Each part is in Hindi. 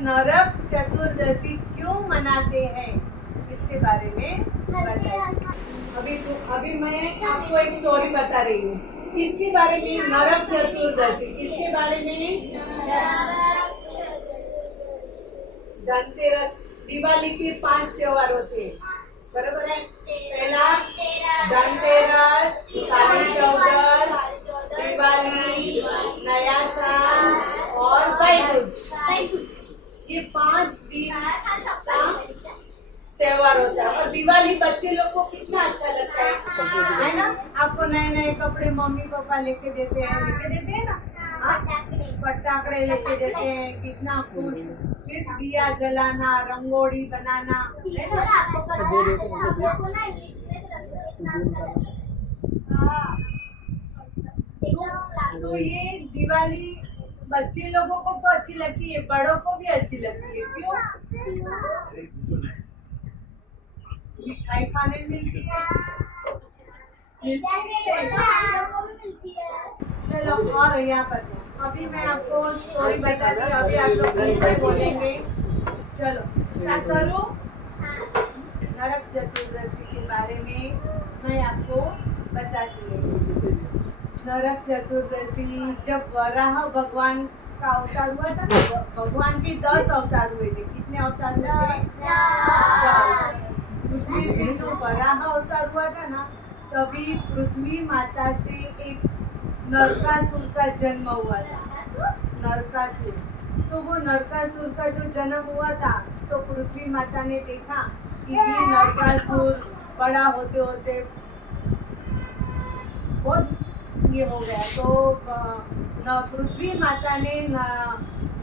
नरक चतुर्दशी क्यों मनाते हैं इसके बारे में बताइए। अभी मैं आपको एक स्टोरी बता रही हूँ। किसके बारे में? नरक चतुर्दशी। किसके बारे में? धनतेरस। दिवाली के 5 त्योहार होते हैं, बराबर है। पहला धनतेरस, काली चौदस, दिवाली, नया साल और भाई दूज। ये 5 दिन का त्योहार होता है। और दिवाली बच्चे लोग को कितना अच्छा लगता है ना। आपको नए नए कपड़े मम्मी पापा लेके देते हैं ना। फटाकड़े लेके देते हैं, कितना खुश। फिर दिया जलाना, रंगोली बनाना, है ना। तो ये दिवाली बच्चे लोगों को तो अच्छी लगती है, बड़ों को भी अच्छी लगती है। क्यों? मिठाई खाने मिलती है। चलो और यहाँ पर अभी मैं आपको स्टोरी बता दी। अभी आप लोग कैसे बोलेंगे? चलो स्टार्ट करो। नरक चतुर्दशी के बारे में मैं आपको बताती हूँ। नरक चतुर्दशी जब वराह भगवान का अवतार हुआ था ना, भगवान के 10 अवतार हुए थे। कितने अवतार हुए थे? 10। उसमें से जो वराह अवतार हुआ था ना, तभी पृथ्वी माता से एक नरकासुर का जन्म हुआ था। नरकासुर। तो वो नरकासुर का जो जन्म हुआ था, तो पृथ्वी माता ने देखा कि ये नरकासुर बड़ा होते होते बहुत ये हो गया। तो पृथ्वी माता ने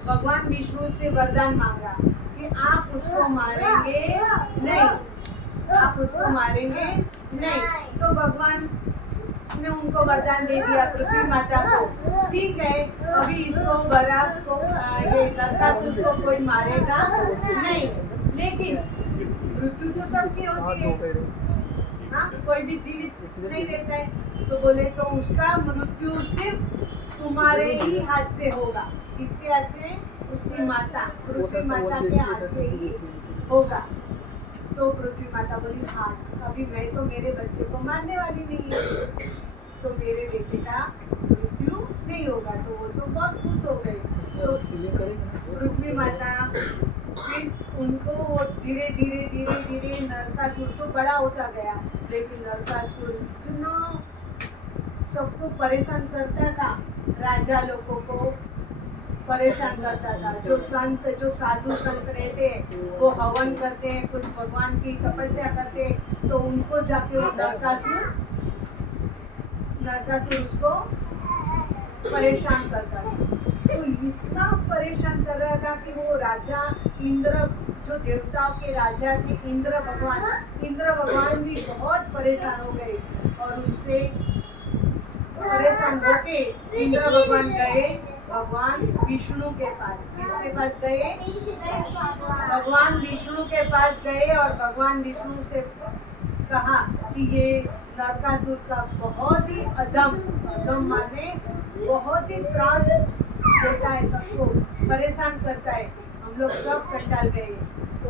भगवान विष्णु से वरदान मांगा कि आप उसको मारेंगे नहीं, आप उसको मारेंगे नहीं। तो भगवान ने उनको वरदान दे दिया पृथ्वी माता को, ठीक है अभी इसको वराह को ये नरकासुर को कोई मारेगा नहीं, लेकिन मृत्यु तो सबकी होती है। हाँ, कोई भी जीवित नहीं रहता है। तो बोले तो उसका मृत्यु सिर्फ तुम्हारे ही हाथ से होगा। किसके हाथ से? उसकी माता पृथ्वी माता के हाथ से ही होगा। तो पृथ्वी माता बोली हाँ, अभी मैं तो मेरे बच्चे को मारने वाली नहीं है, तो मेरे बेटे का मृत्यु नहीं होगा। तो वो तो बहुत खुश हो गए। तो पृथ्वी माता फिर उनको वो धीरे धीरे धीरे धीरे नरकासुर तो बड़ा होता गया, लेकिन नरकासुर इतना सबको परेशान करता था, राजा लोगों को परेशान करता था। जो संत, जो साधु संत रहते वो हवन करते हैं, कुछ भगवान की तपस्या करते हैं, तो उनको जाके वो नरकासुर उसको परेशान करता था। तो इतना परेशान कर रहा था कि वो राजा इंद्र, जो देवताओं के राजा थे, इंद्र भगवान भी बहुत परेशान हो गए। और उनसे परेशान होके इंद्र भगवान गए भगवान विष्णु के पास। किसके पास गए? भगवान विष्णु के पास गए और भगवान विष्णु से कहा कि ये नरकासुर का बहुत ही अधम माने बहुत ही त्रास देता है, सबको परेशान करता है, हम लोग सब कंटाल गए। तो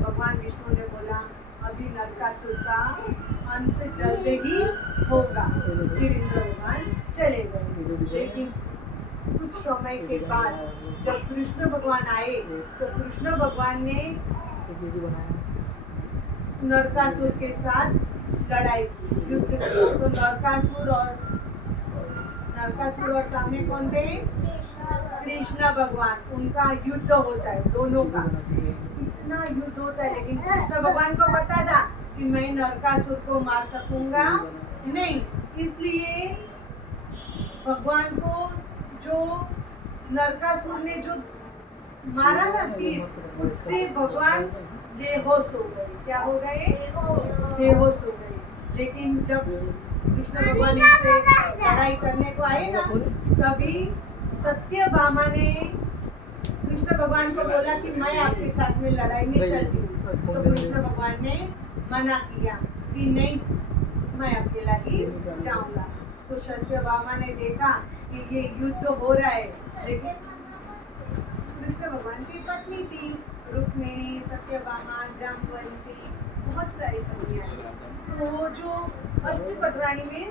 भगवान विष्णु ने बोला अभी नरकासुर का अंत जल्द ही होगा। फिर इंद्र भगवान चले गए। लेकिन कुछ समय के बाद जब कृष्ण भगवान आए, तो कृष्ण भगवान ने नरकासुर के साथ लड़ाई युद्ध की। तो नरकासुर और सामने कौन थे? कृष्ण भगवान। उनका युद्ध होता है दोनों का, इतना युद्ध होता है। लेकिन कृष्ण भगवान को पता था कि मैं नरकासुर को मार सकूंगा नहीं, इसलिए भगवान को जो नरकासुर ने जो मारा ना तीर, उससे भगवान बेहोश हो गए। क्या हो गए? बेहोश हो गए। लेकिन जब कृष्ण भगवान से लड़ाई करने को आए ना, तभी सत्यभामा ने कृष्ण भगवान को बोला कि मैं आपके साथ में लड़ाई में चलती हूँ। तो कृष्ण भगवान ने मना किया कि नहीं, मैं अकेला ही जाऊंगा। तो सत्यभामा ने देखा कि ये युद्ध हो रहा है, लेकिन कृष्ण भगवान की पत्नी थी, रुक्मिणी, सत्यभामा, जाम्बवंती, बहुत सारी पत्नियां थी। तो वो जो अष्टपटरानी में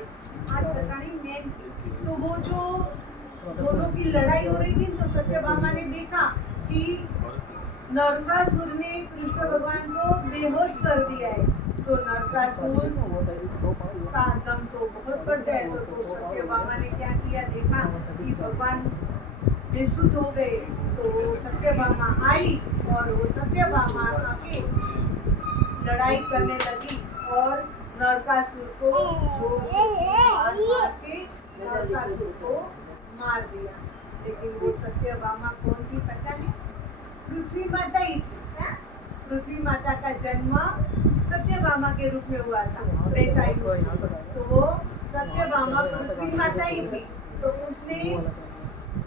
8 पटरानी मेन थी, तो वो जो दोनों की लड़ाई हो रही थी, तो सत्यभामा ने देखा कि नरकासुर ने कृष्ण भगवान को बेहोश कर दिया है। तो नरकासुर का दम तो बहुत बढ़ गया है। तो सत्यभामा ने क्या किया, देखा कि भगवान बेसुध हो गए। तो सत्यभामा आई और वो सत्यभामा आके लड़ाई करने लगी और नरकासुर को मार के नरकासुर को मार दिया। लेकिन वो सत्यभामा कौन थी पता है? पृथ्वी माता ही थी। पृथ्वी माता का जन्म सत्यभामा के रूप में हुआ था, त्रेतायुग में। तो वो सत्यभामा पृथ्वी माता ही थी। तो उसने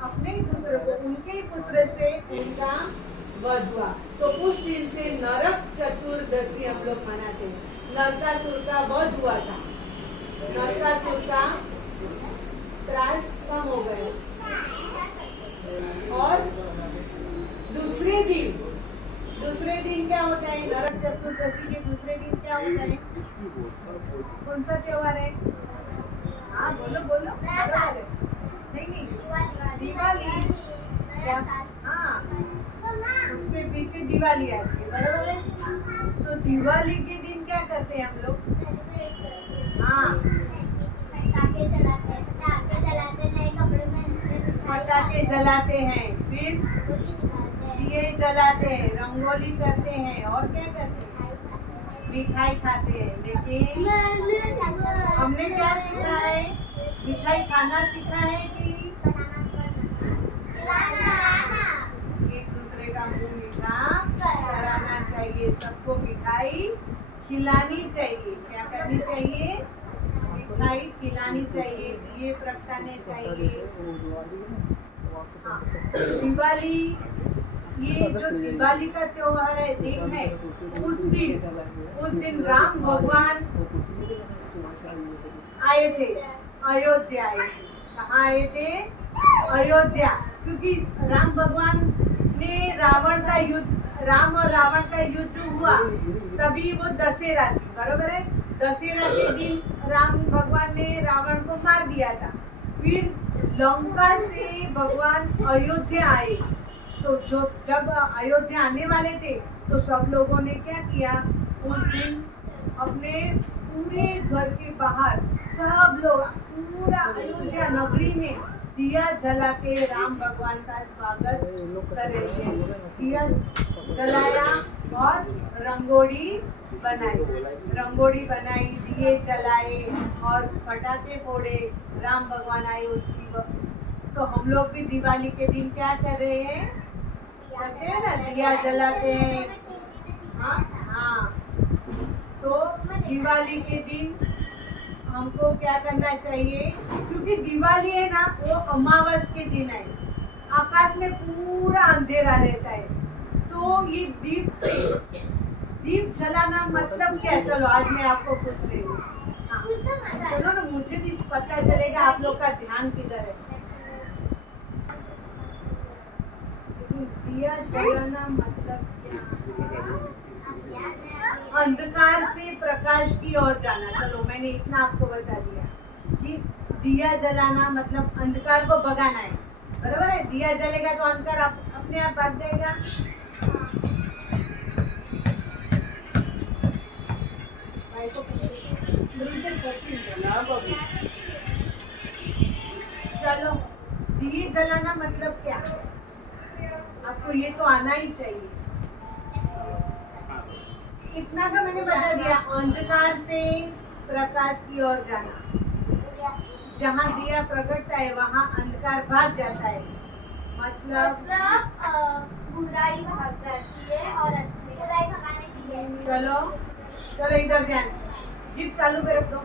अपने ही पुत्र को, उनके ही पुत्र से उनका वध हुआ। तो उस दिन से नरक चतुर्दशी हम लोग मनाते हैं। नरकासुर का वध हुआ था, नरकासुर का त्रास कम हो गया। और दूसरे दिन क्या होता है? नरक चतुर्दशी के दूसरे दिन क्या होता है? कौन सा त्योहार है? हाँ बोलो बोलो। नहीं, दिवाली। क्या? हाँ, उसके पीछे दिवाली आती है, बराबर है। तो दिवाली के दिन क्या करते हैं हम लोग? हाँ, पटाखे जलाते हैं, फिर दिए जलाते हैं, रंगोली करते हैं, और क्या करते हैं? मिठाई खाते हैं। लेकिन हमने क्या सीखा है? मिठाई खाना सीखा है कि एक दूसरे का मुंह मीठा कराना चाहिए। सबको मिठाई खिलानी चाहिए। क्या करनी चाहिए? मिठाई खिलानी चाहिए, दिए प्रगटाने चाहिए। हाँ, दिवाली, ये जो दिवाली का त्योहार है, दिन है, उस दिन राम भगवान आए थे, अयोध्या आए थे। कहाँ आए थे? अयोध्या। क्योंकि राम भगवान ने राम और रावण का युद्ध हुआ, तभी वो दशहरा थी, बरोबर है। दशहरा के दिन राम भगवान ने रावण को मार दिया था। फिर लंका से भगवान अयोध्या आए। तो जब अयोध्या आने वाले थे, तो सब लोगों ने क्या किया? उस दिन अपने पूरे घर के बाहर सब लोग, पूरा अयोध्या नगरी में दिया जला के राम भगवान का स्वागत कर रहे थे। दिया जलाया और रंगोली बनाई, दिए जलाए और पटाखे फोड़े। राम भगवान आए उसकी वक्त। तो हम लोग भी दिवाली के दिन क्या कर रहे हैं? कहते हैं ना, दिया जलाते हैं। हाँ, तो दिवाली के दिन हमको क्या करना चाहिए? क्योंकि दिवाली है ना, वो अमावस के दिन है, आकाश में पूरा अंधेरा रहता है। तो ये दीप जलाना मतलब क्या? चलो आज मैं आपको पूछ रही हूँ। हाँ, चलो ना, मुझे भी पता चलेगा आप लोग का ध्यान किधर है। दिया जलाना मतलब क्या? अंधकार से प्रकाश की ओर जाना। चलो मैंने इतना आपको बता दिया कि दिया जलाना मतलब अंधकार को भगाना है, बराबर है। दिया जलेगा तो अंधकार अपने आप भाग जाएगा। चलो, दिए जलाना मतलब क्या? आपको ये तो आना ही चाहिए। इतना तो मैंने बता दिया। अंधकार से प्रकाश की ओर जाना। जहाँ दिया प्रकटता है वहाँ अंधकार भाग जाता है। मतलब बुराई भाग जाती है और अच्छी बुराई भगाने के लिए। चलो इधर ध्यान, जीप चालू पे रख दो,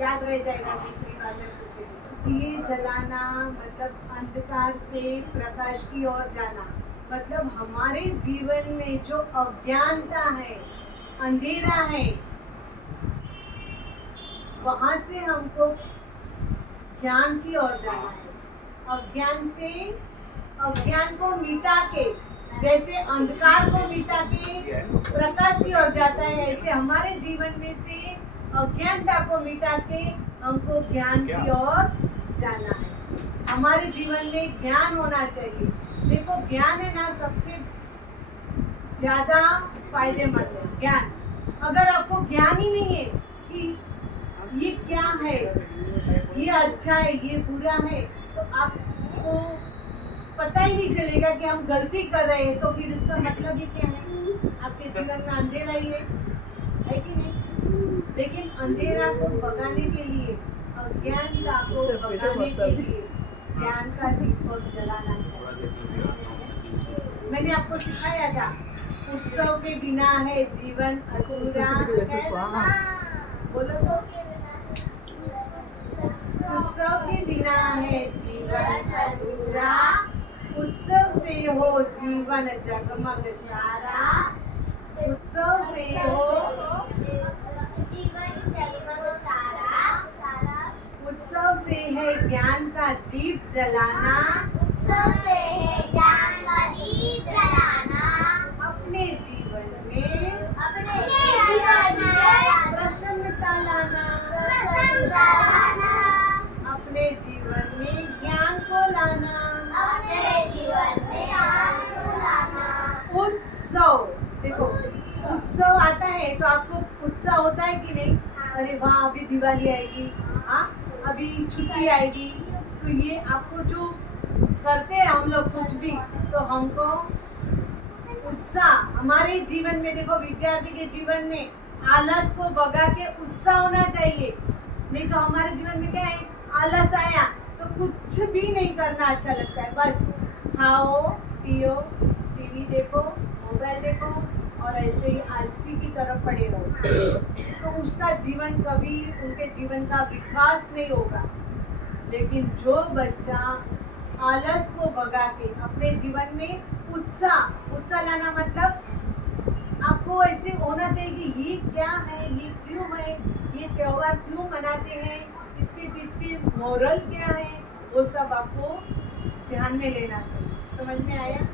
याद रह जाएगा। दूसरी बात में पूछेगी। दिए जलाना मतलब अंधकार से प्रकाश की ओर जाना। मतलब हमारे जीवन में जो अज्ञानता है, अंधेरा है, वहां से हमको ज्ञान की ओर जाना है। अज्ञान से अज्ञान को मिटा के, जैसे अंधकार को मिटा के प्रकाश की ओर जाता है, ऐसे हमारे जीवन में से अज्ञानता को मिटा के हमको ज्ञान की ओर जाना है। हमारे जीवन में ज्ञान होना चाहिए। देखो ज्ञान है ना, सबसे ज्यादा फायदेमंद है ज्ञान। अगर आपको ज्ञान ही नहीं है कि ये क्या है, ये अच्छा है, ये बुरा है, तो आपको पता ही नहीं चलेगा कि हम गलती कर रहे हैं, तो फिर इसका मतलब ये क्या है? आपके जीवन में अंधेरा ही है कि नहीं? लेकिन अंधेरा को भगाने के लिए, अज्ञानता को भगाने के लिए ज्ञान का दीपक जलाना चाहिए। मैंने आपको सिखाया था, उत्सव के बिना है जीवन अधूरा है। बोलो तो, उत्सव के बिना है जीवन अधूरा, उत्सव से हो जीवन जगमग सारा, उत्सव से हो जीवन जगमग सारा, उत्सव से है ज्ञान का दीप जलाना, उत्सव से है ज्ञान का दीप जलाना, अपने जीवन में अपने जीवन में प्रसन्नता लाना, प्रसन्नता लाना, अपने जीवन में ज्ञान को लाना, अपने जीवन में ज्ञान को लाना। उत्सव, देखो उत्सव आता है तो आपको उत्साह होता है कि नहीं? अरे वाह, अभी दिवाली आएगी, हाँ अभी छुट्टी आएगी, तो ये आपको जो करते हैं हम लोग कुछ भी, तो हमको उत्साह हमारे जीवन में, देखो विद्यार्थी के जीवन में आलस को भगा के उत्साह होना चाहिए। नहीं तो हमारे जीवन में क्या है, आलस आया तो कुछ भी नहीं करना अच्छा लगता है, बस खाओ पियो, टीवी देखो, मोबाइल देखो और ऐसे ही आलसी की तरफ पड़े रहो, तो उसका जीवन कभी, उनके जीवन का विकास नहीं होगा। लेकिन जो बच्चा आलस को भगा के अपने जीवन में उत्साह लाना, मतलब आपको ऐसे होना चाहिए कि ये क्या है, ये क्यों है, ये त्योहार क्यों मनाते हैं, इसके पीछे मोरल क्या है, वो सब आपको ध्यान में लेना चाहिए। समझ में आया?